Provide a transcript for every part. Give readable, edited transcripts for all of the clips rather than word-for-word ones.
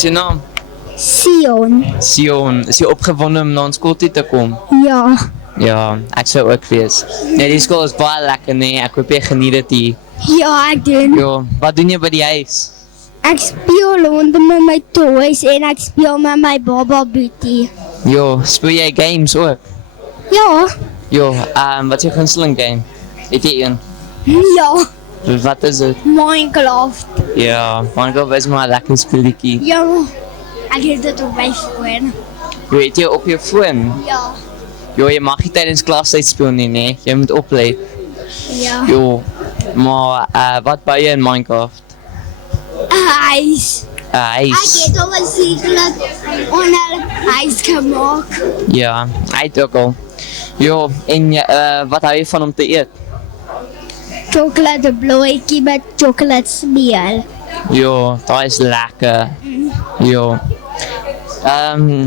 Wat is je naam? Sion. Sion. Is je opgewonden om naar ons school toe te komen? Ja. Ja, ek sou ook wees. Nee, die school is baie lekker, nee. Ek hoop jy geniet dit hier. Ja, ek doen. Ja, wat doen jy by die huis? Ek speel rondom met my toys en ek speel met my baba boetie. Jo, speel jy games ook? Ja. Jo, wat is je gunsteling game? Het jy een? Ja. Wat is het? Minecraft. Ja, Minecraft is maar een lekker speletjie. Ja. Ek het dit op my foon. Jo, het jy op je phone? Ja. Jo, je mag niet tijdens klastijd spelen, nee. Je moet opletten. Ja. Jo, maar wat bouw je in Minecraft? Huis. Ek Huis. het al 'n secret onder huis gemaak. Ja, hij het ook al. Jo, en wat hou je van om te eten? Chocolate blootjie met chocolate smeel. Jo, dat is lekker. Jo.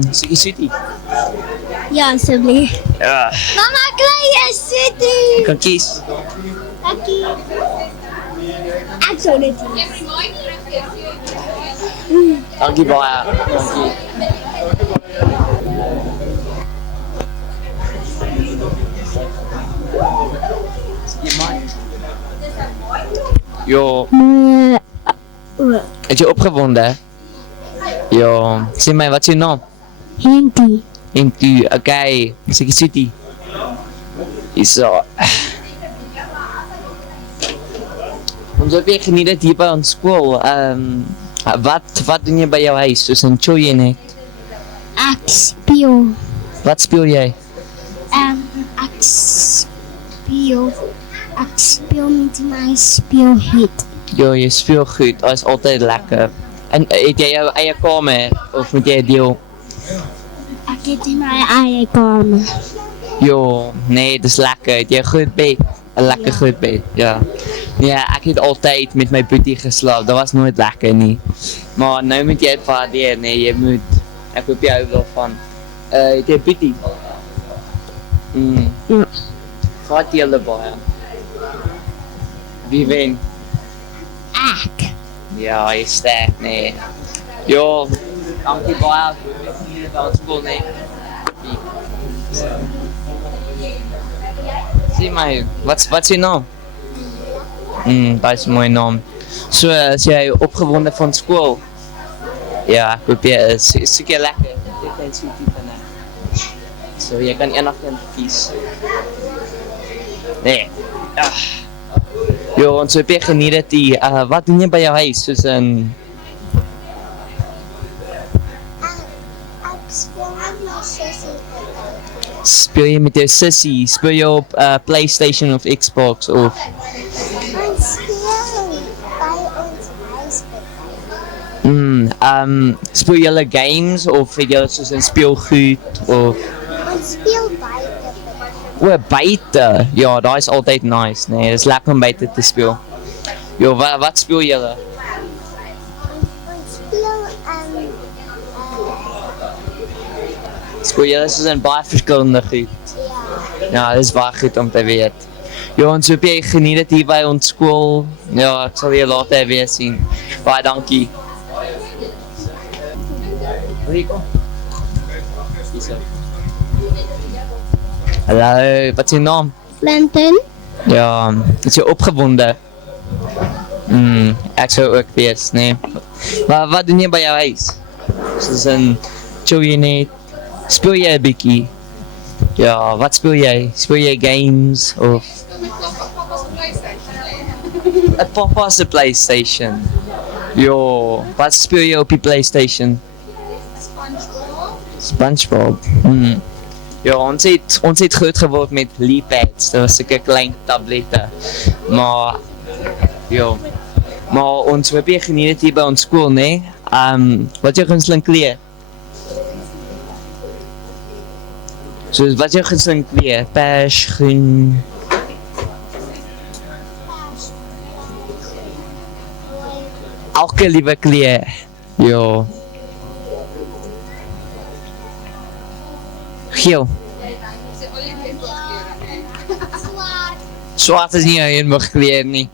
Stukje sweetie. Ja, asseblief. Ja. Mama, kry jy city? Ik kan kies. Dankie. Ek sou dit doen. Dankie baie. Dankie. Jo, het je opgewonden? Jo, zeg mij, wat is je naam? Henkie. Henkie, oké. Zeg je sweetie? Zo. Ons heb je geniet hier bij ons school. Wat doe je bij jouw huis? Dus een chill je niet. Ek speel. Wat speel jij? Ek speel met my speelhit. Jo, je speelt goed. Dat is altijd lekker. En eet jij jouw eigen kamer? Of moet jij deel? Ek het in my eie kamer. Jo, nee, dat is lekker. Het jij goed bed? Een lekker goed bed, ja. Ja, ik heb altijd met mijn boetie geslapen. Dat was nooit lekker, niet. Maar nu moet jij het waarderen. Nee, je moet... Ik hoop jou wel van. Het is boetie. Ja. Gaat die allebei? Wie wint? Ek. Ja, je is sterk, nee. Jo, dankie baie voor hier bij ons school, nee. Zie maar, wat is je naam? Dat is een mooie naam. Zo, is jij opgewonden van school? Ja, ik hoop je is een keer lekker. Je kan het zoeken vandaag. Zo, je kan één nacht kiezen. Nee. Jo, ons heb je geniet die. Wat doe je bij jouw huis? Dus een... Ek speel met my sussie. Speel je met je sissy? Speel je op PlayStation of Xbox of? Ons speel by ons huis. Speel jullie games of heb jullie soos een speelgoed of? Ons speel buite. O, buiten? Ja, dat is altijd nice. Nee, het is lekker om buiten te spelen. Jo, wat speel jullie? Ons speel Speel jullie soos een baie verschillende goed? Ja, dat is baie goed om te weten. Jo, ons hoop jy geniet het hier bij ons school. Ja, ik zal je later weer zien. Baie dankie. Wil je komen? Hierso. Hallo, wat is je naam? Clinton. Ja, is je opgewonden? Ik zou ook wees, nee. Maar wat doe je bij jouw huis? Zoals een chill je niet? Speel jij een beetje? Ja, wat speel jij? Speel jij games of? Papa's de PlayStation. Jo, wat speel je op je PlayStation? SpongeBob. Ja, ons het groot geworden met Leapads. Dat was een klein tablette. Maar, ja. Maar ons heb je geniet hier bij ons school, nee? Wat is je gunsteling kleur? So, wat is je gunsteling kleur? Pers, groen. Elke liewe kleur. Ja. Geel. Zwart is niet een mag kleur nie.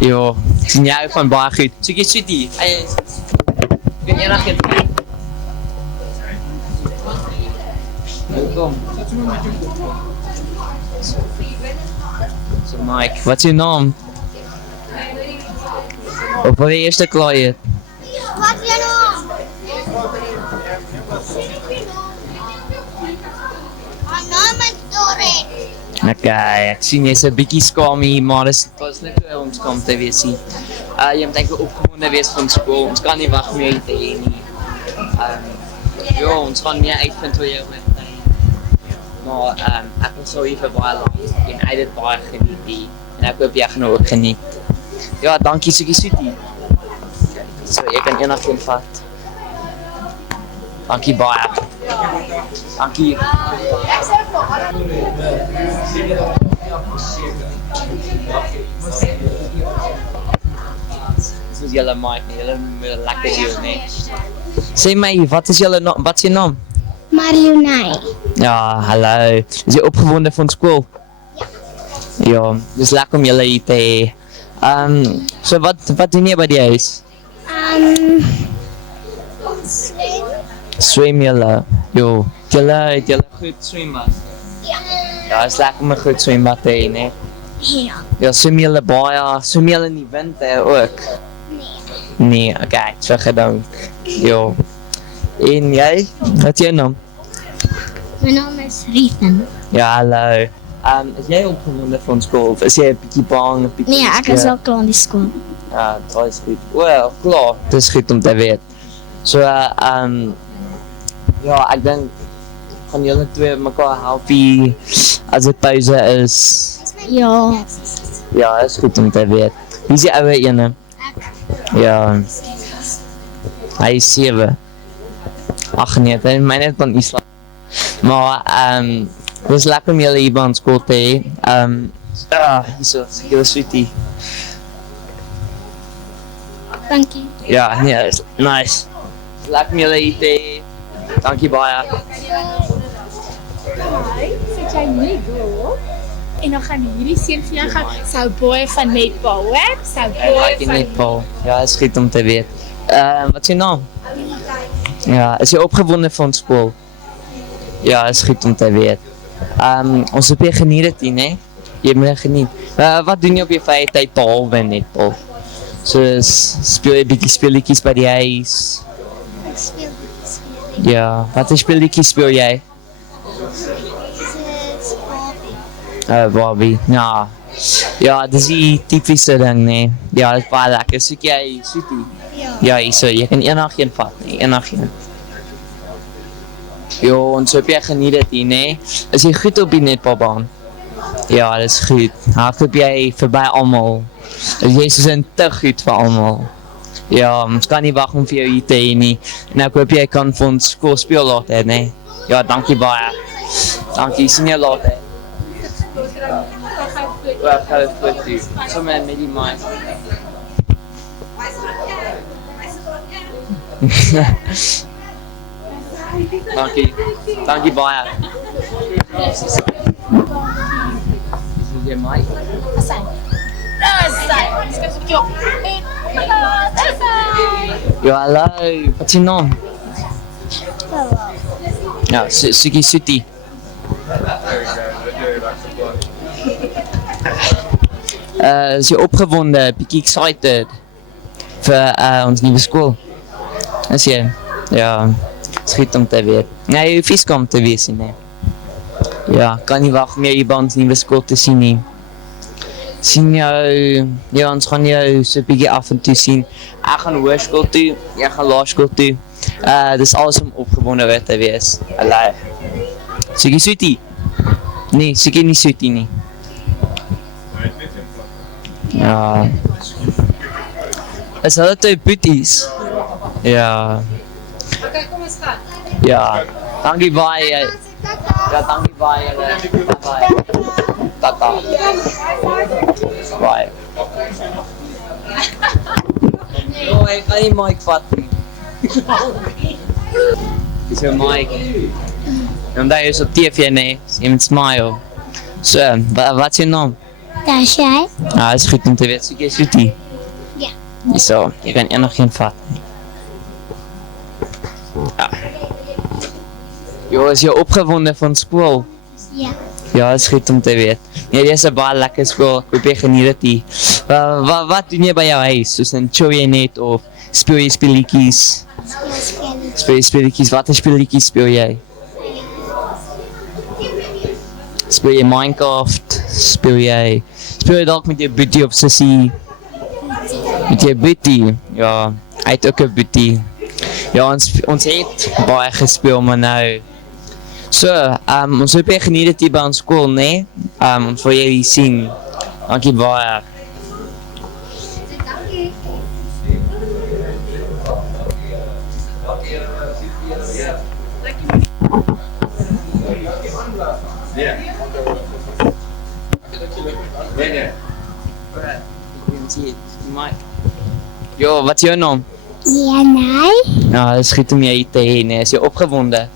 Jo, sien jy van baie goed. Soek jy sweetie. kan enigeen Welkom. So Mike, wat is je naam? Of wil je eerst klaar je? Wat is jou naam? My naam is Doreen. Okay, ek sien jy's 'n bietjie skaam hier, maar dit was net hoe ons kom te wees hier. Jy moet eintlik opgewonde wees van skool. Ons kan nie wag meer hier te hê nie. Ja, ons gaan meer uitvind hoe jy met my. Maar ek was so hier vir baie lank en uit dit baie geniet hier. En ek hoop jy gaan ook geniet. Ja, dankie Sukie Soetie. So jy kan enigiets vat. Dankie baie. Dankie. Dis is julle Mike, julle moet lekker doen, nee. Sê my, wat is je naam? Marjolein. Ja, hallo. Is jy opgewonde van skool? Ja, dis lekker om julle hier te hê. So wat doen jy by die huis? Swem julle. Jo, het julle goed swembad? Ja, is lekker om 'n goed swembad te hê, né? Ja. Ja, swem julle in die winter ook? Nee, okay, so gedank. Jo. En jy? Wat is jou naam? My naam is Rieten. Ja, hallo. Is jy opgewonde van skool of is jy 'n bietjie bang, 'n bietjie? Nee, ek is al klaar in die skool. Ja, dit is goed. Wel, klaar. Dit is goed om te weet. So, ja, ek dink gaan julle twee mekaar help hier as dit pouse is. Ja. Ja, is goed om te weet. Wie is die ouer ene? Ja. Hy is 7. Ag nee, hy my net van Islam. Maar het is lekker om julle hier by ons skool te hê. Hierso, julle sweetie. Dankie. Ja, nee, is nice. Lekker om julle hier te hê. Dankie baie. Sit jy netbal en dan gaan hierdie seun vir jou gaan sou boy van netbal, hè? Sou boy Ek van netbal. Ja, is goed om te weet. Wat is je naam? Ja, is jy opgewonde van skool? Ja, is goed om te weet. Ons hoop jy geniet dit hier, né? Jy moet geniet. Wat doen jy op je vrye tyd behalwe netbal? Soos speel jy bietjie speletjies by die huis? Ek speel. Ja, wat 'n speletjies speel jy? Barbie. Ja. Ja, dis die typiese ding, nee. Ja, dit is baie lekker. Soek jy Soetie? Ja, hierso, jy kan enigeen vat, nee, enigeen. Jo, ons hoop jy geniet dit hier, nee. Is jy goed op die netbalbaan? Ja, dis goed. Hardloop jy verby almal? Is jy soos in te goed vir almal? Ja, ons kan nie wag om vir jou hier te hê nie. En ek hoop jy kan vir ons skool speel later, nee. Ja, dankie baie. Dankie, sien jou later. Ek gaan het foto. Sommer met die mic. Dankie baie. Dis jy mic? Dis hy. Skep 'n bietjie op. Dis hy. Ja, hallo. Wat is je naam? Ja, Sukie Soetie. Is jy opgewonde, bietjie excited vir ons nuwe skool? Is jy? Ja, is goed om te weet. Nee, jy hoef nie skaam te wees nie, nee. Ja, kan nie wag meer hier by ons nuwe skool te sien nie. Sien jou, ja, ons gaan jou so bietjie af en toe sien. Ek gaan hoërskool toe, jy gaan laerskool toe. Dis alles om opgewonde weer te wees. Hallo. Sukie Soetie? Nee, Sukie nie Soetie nie. Ja. Is hulle twee boeties? Ja. Okay, kom ons gaan. Ja. Dankie baie. Ja, dankie baie. Bye. Tata. Bye. Oh, ek kan nie mic vat nie. Dis jou mic. Omdat jy is op TV, nee. Jy moet smile. So, wat is je naam? Daar jy? Ah, is goed om te weet. Soek jy Soetie? Ja. Zo, je kan enigeen vat. Jo, is jy opgewonde van skool? Ja. Ja, is goed om te weet. Nee, dit is 'n baie lekker skool. Ek hoop jy geniet dit. Wat doen jy by jou huis? Soos in chill jy net of speel jy speletjies? Speel jy speletjies? Watter speletjies speel jy? Speel jy Minecraft? Speel jy dalk met jou boetie of sussie? Met jou boetie? Ja, hy het ook 'n boetie. Ja, ons het baie gespeel, maar nou. So, ons hoop jy geniet dit hier by ons skool, nee? Ons wil jy sien. Dankie baie. Jo, wat is jou naam? Ja, nee. Nou, het is goed om jy hier te hê, nee. Is jy opgewonde?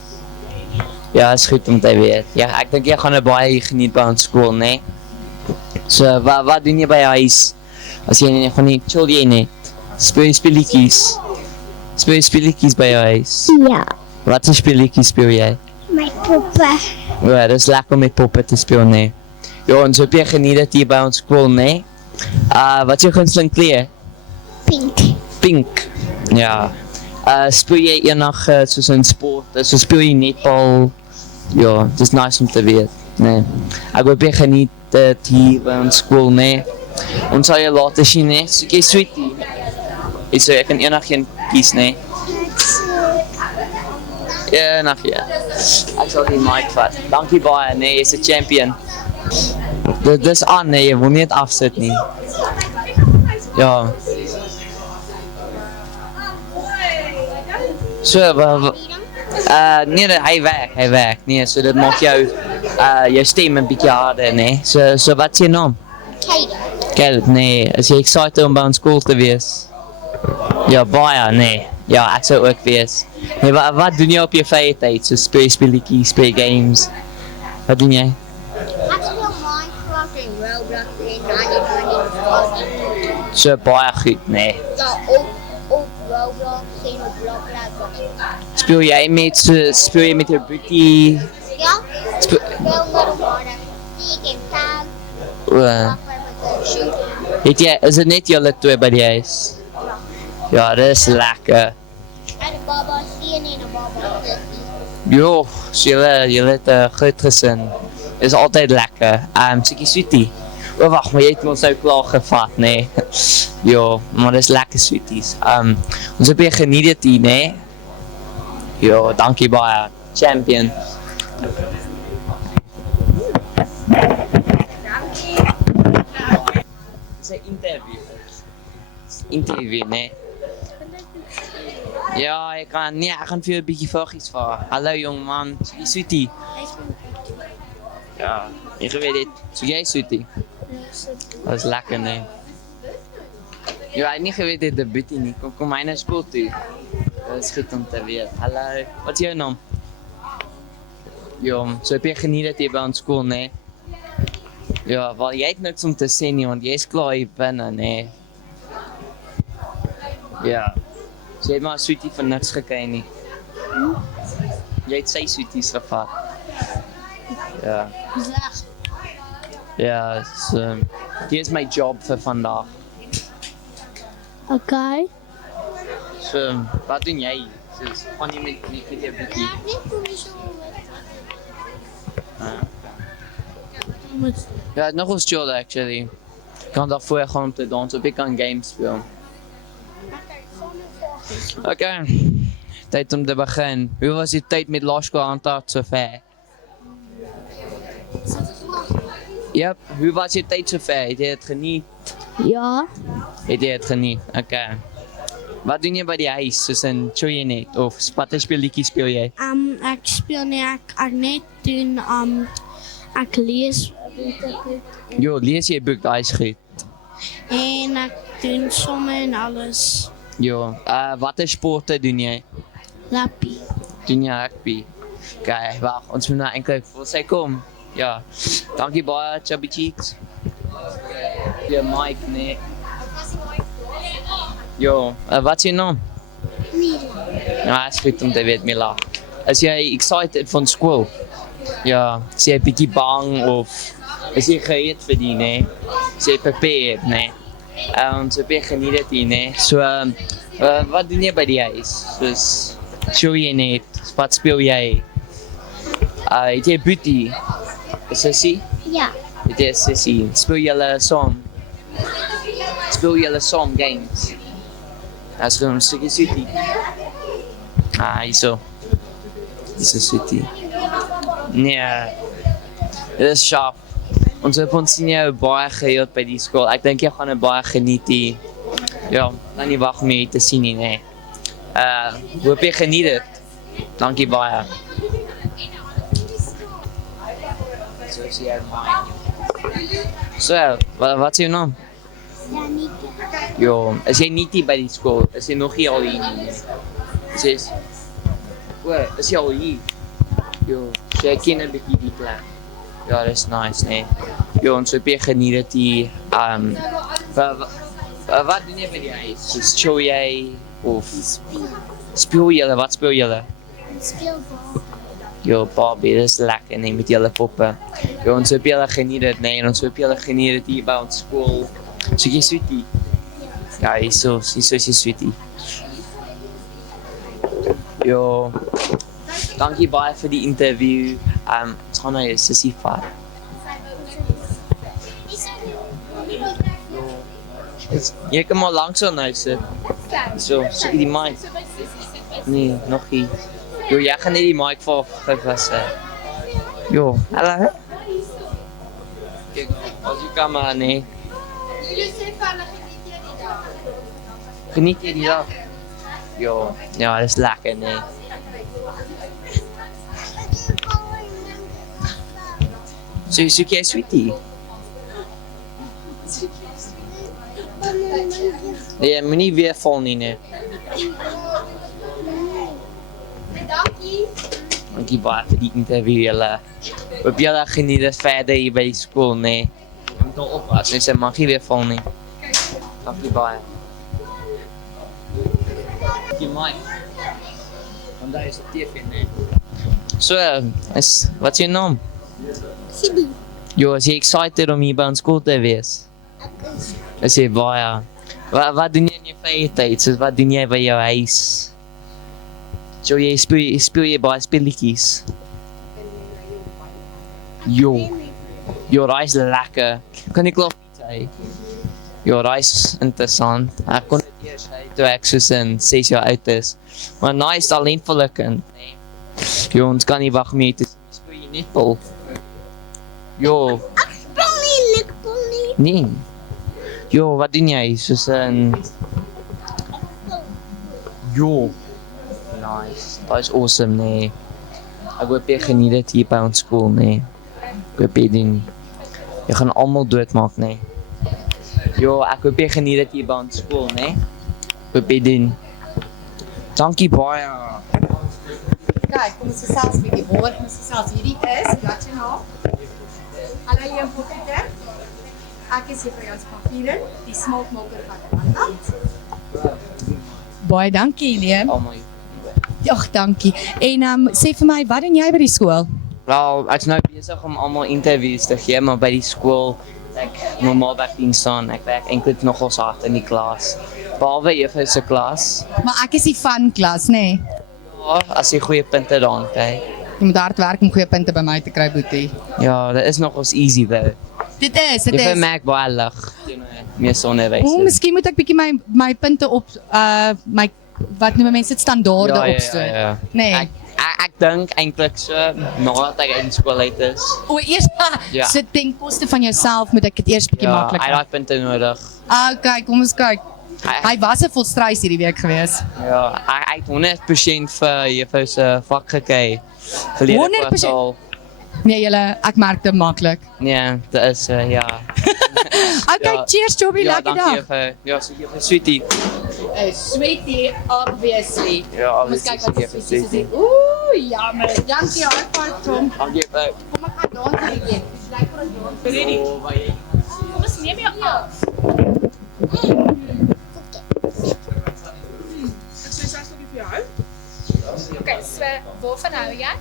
Ja, is goed om te weet. Ja, ek dink jy gaan baie geniet by ons skool, nee? So, wat doen jy by jou huis? As jy nie gaan nie, chill jy net. Speel jy speletjies? Speel jy speletjies by jou huis? Ja. Wat is speletjies speel jy? My poppe. Ja, dit is lekker om met poppe te speel, nee. Ja, ons hoop jy geniet dit hier by ons skool, nee? Wat is jou gunsteling kleur? Pink. Pink. Ja. Speel jy eendag soos in sport? So speel jy netbal? Ja, dit is nice om te weet, nee. Ek hoop jy geniet dit hier by ons skool, nee. Ons sal jy later sien, nee. Soek jy sweetie? So ek kan eendag een kies, nee. Ja, eendag ja. Ek sal die mic vat. Dankie baie, nee, jy's 'n champion. Dit is aan, nee, jy wil nie net afsit nie. Ja. So, nee, hy werk, nee, so dit maak jou stem 'n bietjie harder, nee. So wat is jou naam? Caleb, nee, is jy excited om by ons skool te wees? Ja, baie, nee. Ja, ek sou ook wees. Nee, wat doen jy op jou vrye tyd? So speel jy speletjies, speel jy games? Wat doen jy? Ek speel Minecraft en Roblox en So baie goed, nee. ja, op Roblox en op Roblox. Speel jy met jou boetie? Ja? Speel, Wel middelbare. Die en tag. is dit net julle twee by die huis? Ja, dit is lekker. En een baba sien en een baba sissie. Jo, so julle het 'n groot gesin. Is altyd lekker. Sukkie sweetie. O wag, maar jy het ons nou klaar gevat, nee. Jo, maar dis lekker sweeties. Ons hoop jy geniet dit hier, nee. Jo, dankie baie. Champion. Dis 'n interview, nee. Ja, ek gaan vir jou 'n bietjie vragies vra. Hallo jong man, sukkie sweetie. Ja, ek weet dit. So jy sweetie. Dat is lekker, nee. Ja, ek het nie geweet dit de boetie nie. Kom my na skool toe. Dat is goed om te weet. Hallo, wat is jou naam? Ja, so heb jy geniet dit hier by ons skool, nee? Ja, wel jy het niks om te sê nie, want jy is klaar hier binne, nee. Ja, so jy het maar sweetie van niks gekry nie. Jy het sy sweeties gevat. Ja. Ja, so, hier is my job vir vandag. Okay. So, wat doen jy? Soos, gaan jy met jou boetie? Ja, nog ons chill actually. Ik kan daarvoor gaan om te dansen, of ik kan games spelen. Oké, tijd om te beginnen. Hoe was die tijd met laerskool aan tot zover? Yep, hoe was je tijd zover? Heb je het geniet? Ja. Het jy het geniet? Oké. Wat doen jy by die huis? Soos in chill jy net? Of watter speletjies speel jy? Ek speel nie, ek net doen, ek lees Jo, lees jy 'n boek, daai is goed. en ek doen somme en alles. Jo, watter sporte doen jy? Lappie. Doen jy rugby? Oké, wag, ons moet nou eintlik wil sy kom. Ja. Dankie baie, Chubby Cheeks. Ja, Mike, nee. Jo, wat is je naam? Mila. Ja, is goed om te weet, Mila. is jy excited van skool? Ja, is jy bietjie bang of is jy gereed vir die, nee? Is jy prepared, nee? So ben je geniet hier, nee? So, wat doen jy by die huis? Dus, show jy net? Wat speel jy? Het jy boetie? Een sussie? Ja. Het jy een sussie? Speel julle saam? Speel julle saam games? Dat is gewoon een stukje sweetie. Hierso. Dit is een sweetie. Nee, dit is sharp. Ons hoop ons sien jou baie gereeld by die skool. Ek dink jy gaan het baie geniet hier. Ja, dan nie wag om jy te sien nie, nee. Hoop jy geniet het. Dankie baie. So sê jy my. So, wat is jou naam? Janita. Jo, is jy niet hier by die skool? Is jy nog hier al hier nie? Is jy al hier? Jo, so jy ken 'n bietjie die plek. Ja, dat is nice, nee. Jo, ons hoop jy geniet het hier. Wat doen jy by die huis? Dus show jy of speel julle? Wat speel julle? Speelbal. Jo, Barbie, dat is lekker, nee, met julle poppen. Jo, ons hoop julle geniet het, nee, en ons hoop julle geniet het hier by ons skool. So jy sweetie? Ja, hierso is jy sweetie. Jo, dankie baie vir die interview. Ons gaan na jou sussie vat. Jy kan maar langs nou sit. So, soek jy die mic? Nee, nog nie. Jo, jy gaan net die mic vas. Jo, hallo. Kijk, als je camera, nee. Geniet je die dag? Jo, ja, dat is lekker, nee. Zoek jij sweetie? Nee, moet niet weer vol nie, nee. Dankie baie vir die interview, julle. Hoop julle geniet het verder hier by die skool, nee. Jy moet nou oppas, nee, sy mag nie weer val nie. Dankie baie. Die mic. Want daar is die TV, nee. So, wat is jou naam? Sibi. Jo, is jy excited om hier by ons skool te wees? Is jy baie? Wat doen jy in jou vrye tyd? So, wat doen jy by jou huis? So, jy speel jy baie spelletjies? Jo, dat is lekker. Kan ek geloof niet sê? Jo, dat is interessant. Ek kon het eers sê toe ek soos in 6 jaar oud is. Maar nou is talentvolle kind. Nee. Jo, ons kan nie wag om jy te sien. Speel jy netbal? Jo. Ek speel nie netbal nie. Nee. Jo, wat doen jy? Soos in... Jo. Nice. Dat is awesome, nee. Ek hoop jy geniet het hier by ons skool, nee. Ek hoop jy doen. Jy gaan almal doodmaak, nee. Jo, ek hoop jy geniet het hier by ons skool, nee. Ek hoop jy doen. Dankie baie. Kijk, kom eens gesels met die woord, kom eens gesels. Hierdie is, wat je naam? Hallo, jy Pieter. Ek is hier vir jou papieren, die smookmaker van Amanda. Baie dankie, Liam. Almal. Ag, dankie. En sê vir my, wat doen jy by die skool? Wel, ek is nou besig om almal interviews te gee, maar by die skool ek normaal werk staan. Ek werk eintlik nogals hard in die klas. Behalwe juffrou se klas. Maar ek is die van klas, nee. Ja, as jy goeie punte daan kry. Jy moet hard werk om goeie punte by my te kry, Boetie. Ja, dit is nogals easy though. Dit is. Jy merk baie lig teenoor meer sonnewyse. Miskien moet ek bietjie my punte op, my, wat noem mense dit, standaarde opstoot. Ja. Nee. Ek dink eintlik so, nadat ek in skool uit is. O, eers, Ja. so ten koste van jouself moet ek dit eers bietjie Ja, maklik hy maak. raak punte nodig. Okay, kom ons kyk. Hy was 'n volstruis hierdie week gewees. Ja, hy het 100% vir juffrou se vak gekry. Verlede 100%? kwartaal. Nee, julle, ek merk dit maklik. Nee, dit is ja. Okay, Ja. cheers Joby, Ja, lekker dankie dag. juffrou. Ja, so juffrou Sweetie. Sweetie, obviously. Ja, Ons kyk wat juffrou die Sweetie Sweetie. sê. Ooh, jammer. Dankie, high five Tom. Dankie juffrou. Kom ek gaan dans hierdie week. Dis lyk vir 'n dans. Ready? Oh, baie. Kom ons neem jou af. Ek sê 6 vir jou. Okay, so waarvan hou jy?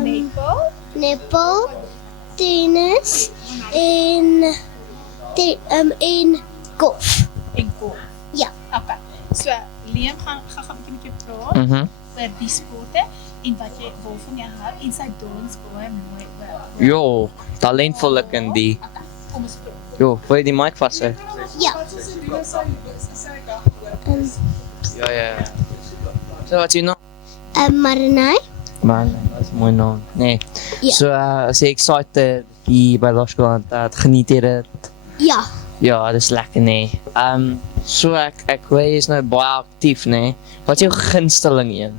Netbal, Netbal, tennis en golf. en golf. Ja. Okay. So Liam gaan 'n bietjie met jou praat oor die sporte en wat jy waarvan jy hou en sy dans baie mooi oor. Jo, talentvolle kind die. Okay, kom ons praat. Jo, wil jy die mic vashou? Ja. Ja. So wat jy nou? Marinai. Man, dat is mooi naam. Nee. Ja. So, is jy excited hier by Laerskool aan het geniet jy dit? Ja. Ja, dis lekker nee. So ek weet jy is nou baie aktief nee. Wat is jou gunsteling een?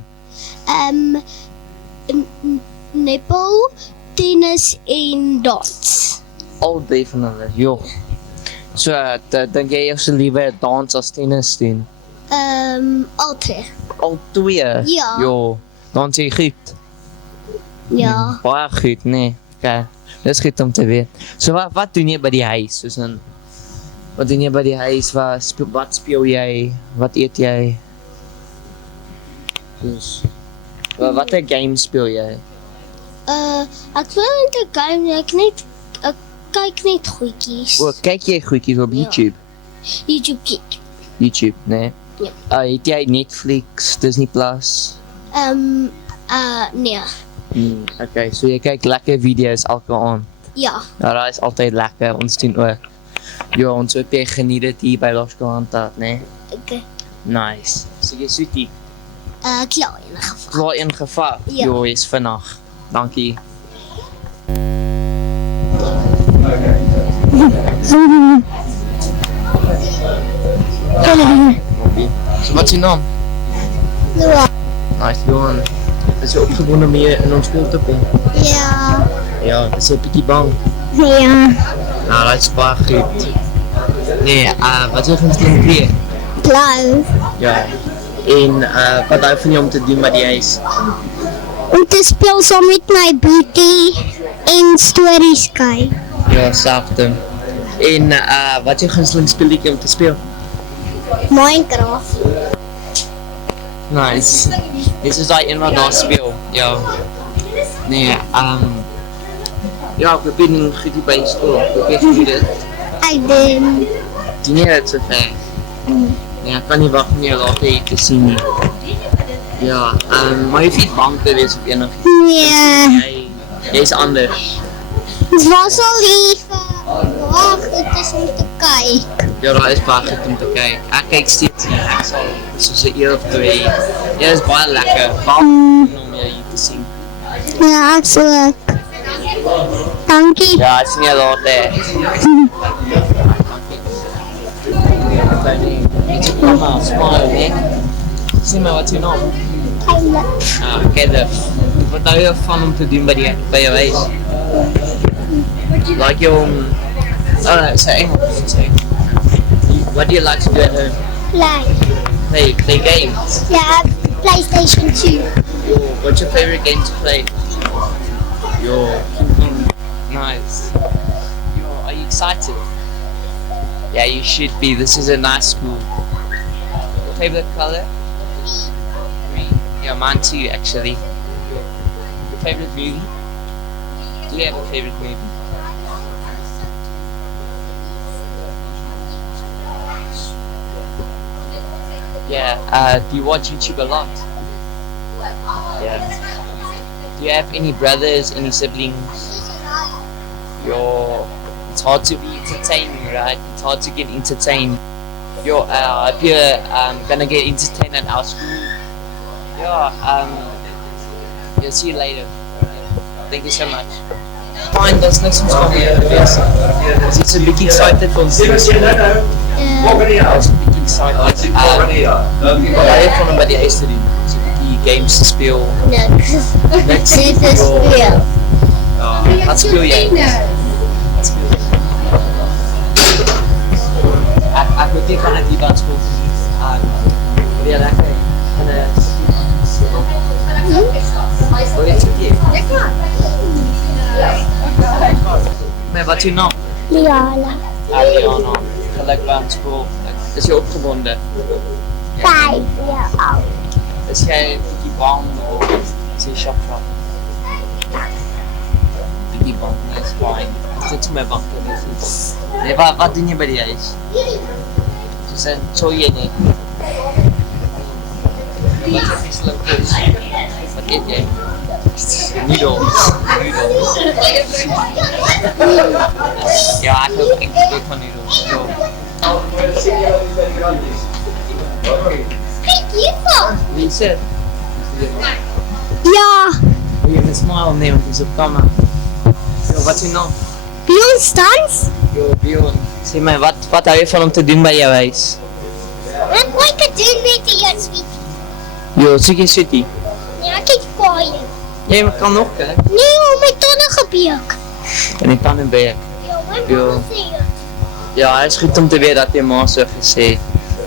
Netbal, tennis en darts. Al die van hulle, joh. So, dink jy sou liewer dans as tennis doen? Altyd. Al twee? Ja. Joh, dans jy goed? Ja. Baie goed, nee. Okay. Dis goed om te weet. So wat doen jy by die huis? Soos in wat doen jy by die huis? Wat speel jy? Wat eet jy? Dus watter game speel jy? Ek speel net 'n game, ek kyk net goedjies. O, kyk jy goedjies op Ja. YouTube? YouTube kyk. YouTube, nee. Ja. Het jy Netflix, Disney Plus? Nee. Okay, so jy kyk lekker video's elke aand. Ja. Ja, dat is altyd lekker. Ons doen ook. Ja, ons hoop jy geniet dit hier by Laerskool aan het, nee. Okay. Nice. So jy soetie. Klaar in 'n geval. Klaar ingevat? Ja. Jo, is vandag. Dankie. So wat is je naam? Luan. Nice, Johan. Is je opgewonden om hier in ons school te komen? Ja. Ja, is je een beetje bang? Ja. Nou, dat is baie goed. Nee, wat is je gunsteling kleur? Blauw. Ja. En wat hou van je om te doen bij die huis? Om te speel saam met my boetie en stories kyk. Ja, selfde. En wat is je gunsteling speeltjie om te spelen? Minecraft. Nice. Dit is die een wat daar speel. Ja. Nee, ja, ik ben goed hier bij school. Ik weet hoe dit. Ek doen. Die nie het so ver. Nee, ek kan nie wag om jou later hier te sien nie. Ja, maar jy hoef nie bang te wees of enig. Nee. Jy is anders. Het was al lief. Wag, het is om te kyk. Ja, dat is baie goed om te kyk. Ek kyk steeds hier. Ek sal soos 'n uur of 2. Ja, dit is baie lekker. Baie om jou hier te sien. Ja, ek sal ook. Dankie. Ja, ek sien jou later. It's a camera, smile, nee. Sê my, wat is jou naam? Caleb. Wat hou jy van om te doen by jou huis? Like your... Oh no, say English. Say. What do you like to do at home? Play games? Ja, PlayStation 2. What's your favorite game to play? Nice. Are you excited? Yeah, you should be. This is a nice school. Your favorite color? Green. Yeah, mine too, actually. Your favorite movie? Do you have a favorite movie? Yeah. Do you watch YouTube a lot? Yeah. Do you have any brothers, any siblings? It's hard to be entertaining, right? It's hard to get entertained. If you're gonna get entertained at our school, yeah, see you later. Thank you so much. Fine, that's niks om te doen. Is iets een beetje excited voor ons te zien? Ja, is een beetje excited. Wat heb je van hem bij die huis te doen? Is een beetje games te spelen? Niks. Niks? Dit is speel. Wat speel jij? Wat speel jij? Ek weet nie van het hier dans school geniet. Wil jy lekker? Wil jy soetie? Maar wat is je naam? Liana. Liana. Gelijk bij aan school. Is je opgewonden? 5 jaar oud. Is jij een beetje bang of sê shop. Die bang is fine. Dit is my bang is. Nee, wat doen jy by die huis? Soos so jy nie. Wat is slim kos? Wat eet jy? Noodles. Ja, ek hou van noodles. Kijk hiervan. Wie is dit? Ja, Wil jy my smile neem, want jy is op camera. Yo, wat is jy naam? Bjorn Stans. Yo, Bjorn. Sê my, wat hou jy van om te doen by jou huis? Ek wil ek doen met die jou sweetie. Yo, soek jy sweetie? Ja, kyk paaie. Jy kan nog kyk. Nee, om my tanden gebeek. En die tanden beek. Ja, my Ja. mama sê het. Ja, het is goed om te weet dat jy ma so gesê.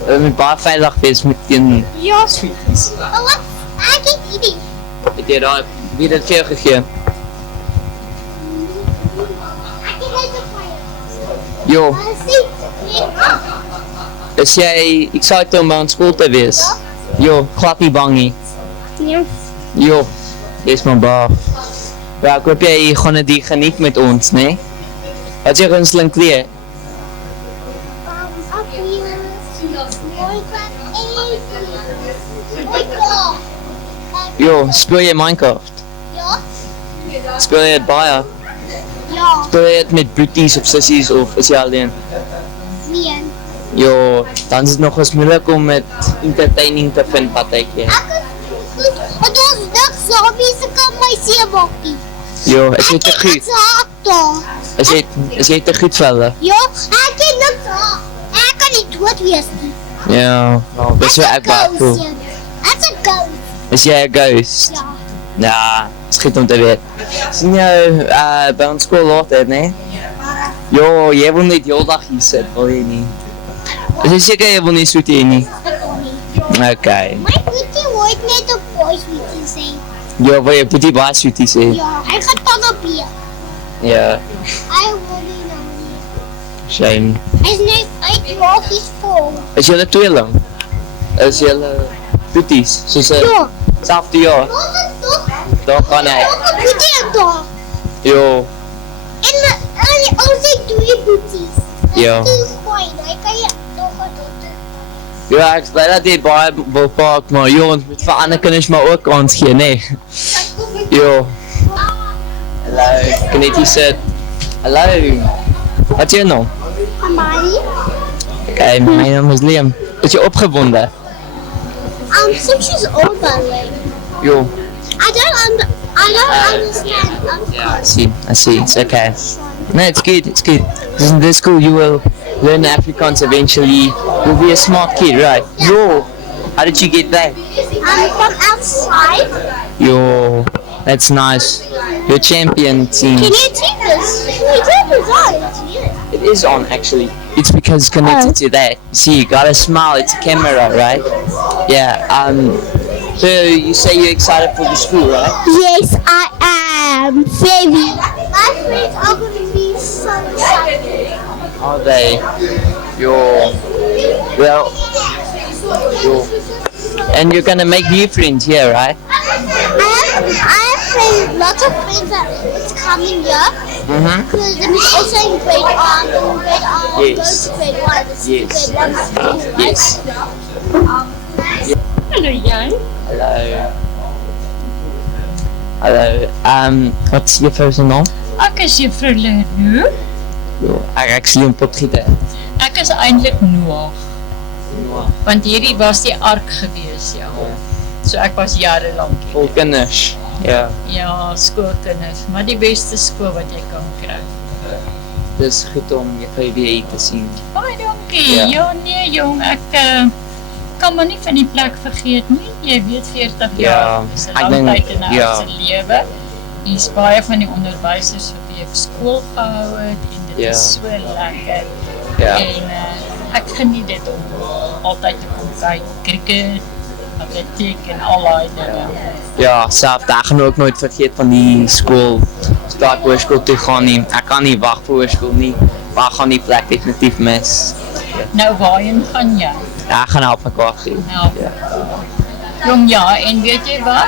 Jy moet baie veilig wees met teen Ja. sweeties. Oh, wat? Ek het hierdie. Het jy daar, wie het dit vir jou gegee? Ek het net op my. Jo, Sien? is jy excited om by ons school te wees? Jo, glad nie bang nie. Ja. Jo, jy is my baar. Ja, ek hoop jy gaan dit geniet met ons, né? Wat is jou gunsteling kleur? Jo, speel jy Minecraft? Ja? Speel jy dit baie? Ja. Speel jy dit met boeties of sissies of is jy alleen? Nee. Jo, dan is het nog eens moeilijk om met entertaining te vinden partykeer. Ek het het ons niks zombies, ek kan my seebokkie. Jo, is jy te Ek goed? het haak Is jy te goed vir hulle? Ja, ek het niks haak. Ek kan nie dood wees nie. Ja, wel, dis so ek baie cool. Ek is 'n ghost. Is jy 'n ghost? Ja. Ja, is goed om te weet. Sien jou by ons skool later, né? Jo, jy wil net heel dag hier sit, wil jy nie? Is jy seker jy wil nie soet hier nie? Ek kon nie. Okay. My boetie hoort net op boys sweetie sê. Jo, wil jy boetie baie soetie sê? Ja, hy gaan dan op hier. Ja, Hy wil nie nou nie. shame. Hy is net uit maatjies vol. Is julle tweeling? Is julle boeties? Soos 'n Ja. selfde jaar? Toch? Daar kan hy. Nog 'n boetie op daar. Jo, En ons het twee boeties. Ja. Dit is fyn. Hy kan jy nog wat doen. ja, ek bly dat jy baie wil paak, maar jo, ons moet vir ander kinders maar ook kans gee, né? Jo. Hallo, kan jy hier sit? Hallo. Wat is jou naam? Amali? Okay, my naam is Liam. Is jy opgewonde? Since she's old that way. Jo. I don't understand. Yeah, I see, it's okay. No, it's good, it's good. In this school you will learn Afrikaans eventually. You'll be a smart kid, right? Yo, how did you get that? From outside. Yo, that's nice. Your champion team. Can you take this? We did this on. It is on actually. It's because it's connected to that. See, you gotta smile, it's a camera, right? Yeah, so you say you're excited for the school, right? Yes, I am. Very. My friends are going to be so excited. Are they? Yo. Well, yo. And you're gonna make new friends here, right? I have friends, lots of friends that's coming here. Mm-hmm. Because it's also in grade 1. Yes. Go to grade 1. This is Yes. grade 1. Yes. Hallo Jan. Hello. Hello. What's your first name? Ek is juffrou Leroux. Yo, ek actually in Potgieter. Ek is eintlik Noag, want hierdie was die ark gewees, ja. So ek was jare lank hier. Vol kinders. Ja. Ja, skoolkinders, maar die beste skool wat jy kan kry. Dis goed om juffrou weer hier te sien. Baie dankie. Ja. Ja, nee jong, ek kan maar nie van die plek vergeet nie. Jy weet 40 Ja, jaar is 'n ek lang dink, tyd in 'n ja. ou se lewe. Hier's baie van die onderwysers wat weer skool gehou het en dit Ja. is so lekker. Ja. En ek geniet dit om altyd te kom kyk, cricket, atletiek en al daai dinge. Ja, self, ek gaan ook nooit vergeet van die skool. Start hoërskool toe gaan nie. Ek kan nie wag vir hoërskool nie. Maar ek gaan die plek definitief mis. Nou waarheen gaan jy? Ja, ek gaan help mekaar gee. Nou, Ja. Jong ja, en weet jy wat?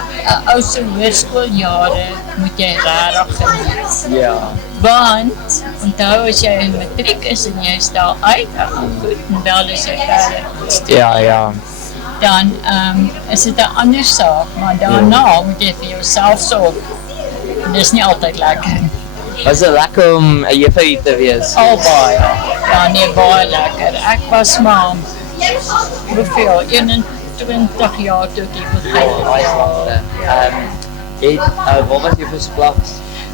Ou se hoërskooljare moet jy regtig geniet. Ja. Want onthou as jy in matriek is en jy stel uit, goed, en wel is jy verder. Ja. Dan is dit 'n ander saak, maar daarna moet jy vir jouself sorg. En dis nie altyd lekker. Was dit lekker om 'n juffrou te wees? Al baie. Ja, nee, baie lekker. Ek was maar hoeveel? 21 jaar toe ek begin. Wat was jou firste klas?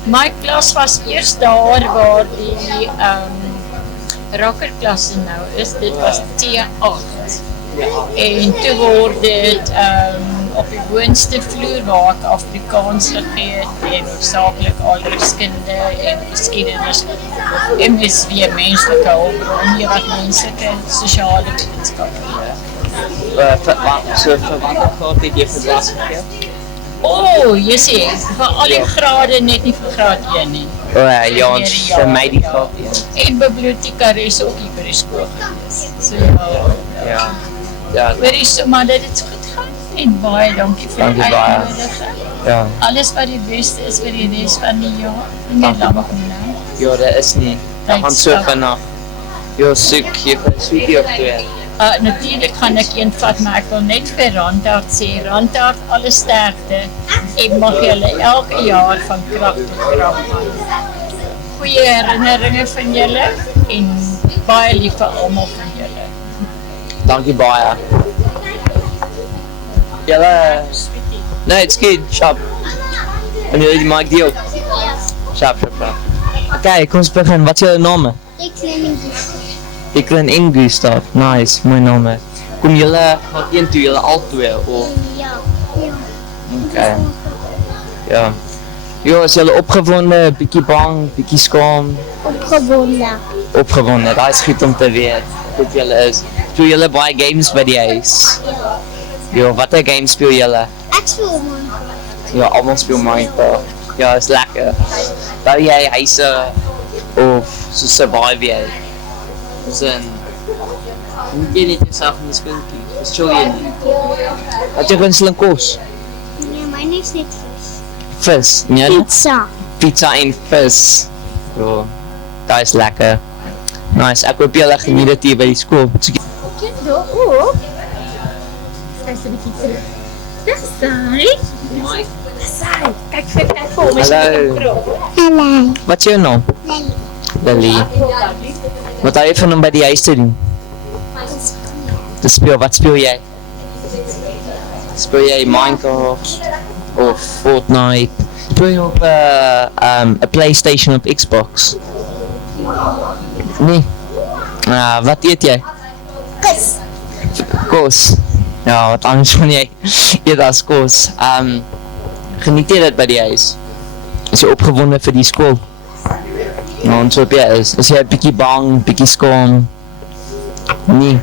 My klas was eers daar waar die rakkerklasse nou is. Dit was T8. En toe word dit op die boonste vloer waar ek Afrikaans gegee het en hoofsaaklik aardrykskunde en geskiedenis en weer menslike hulpbronne wat menslike sosiale wetenskappe. So vir watter graad het jy vir klas gegee? Jy sê, vir al die grade net nie vir graad 1 nie. Ja, ons vir my die graad 1. En bibliotekaris ook hier by die skool gewees. So Ja. hoorie so, maar dit het goed gaan en baie dankie vir die Dankie baie. uitnodiging. Ja. Alles wat die beste is vir die res van die jaar. Nie lank nie, né? Ja, dit is nie. Ek gaan so vinnig. Ja, soek jy vir 'n sweetie of twee. Natuurlijk gaan ek een vat, maar ek wil net vir Randhart sê, Randhart, alle sterkte en mag julle elke jaar van krag tot krag gaan. Goeie herinneringe van julle en baie lief vir almal van julle. Dankie baie. Julle... No, it's good. Sharp. En jullie die mic deel? Sharp. Okay, kom ons begin. Wat is jou name? Declan en Gustav. Nice, mooi name. Kom julle graad 1 toe, julle al twee? Of? Ja. Okay. Ja. Jo, is julle opgewonde, bietjie bang, bietjie skaam? Opgewonde, dat is goed om te weet. Hoe julle is. Speel julle baie games by die huis? Jo, watter games speel julle? Ek speel Minecraft. Ja, almal speel Minecraft. Ja, is lekker. Bou jy huise of so survive jy? Dus moet jy net jouself in die skooltjie. Dis chill jy nie. Wat jy gunsteling kos? Nee, myne is net vis. Vis, nee? Pizza. Pizza en vis. Ja, dat is lekker. Nice, ek hoop julle geniet dit hier by die skool. Hallo. Wat is jou naam? Lily. Wat hou jy van om by die huis te doen? Te speel, wat speel jy? Speel jy Minecraft of Fortnite? Speel jy op 'n PlayStation of Xbox? Nee. Wat eet jy? Kos. Ja, wat anders van jy eet as kos. Geniet jy dit by die huis? Is jy opgewonde vir die skool? Nou, ons hoop jy is. Is jy 'n bietjie bang, bietjie skaam? Nee.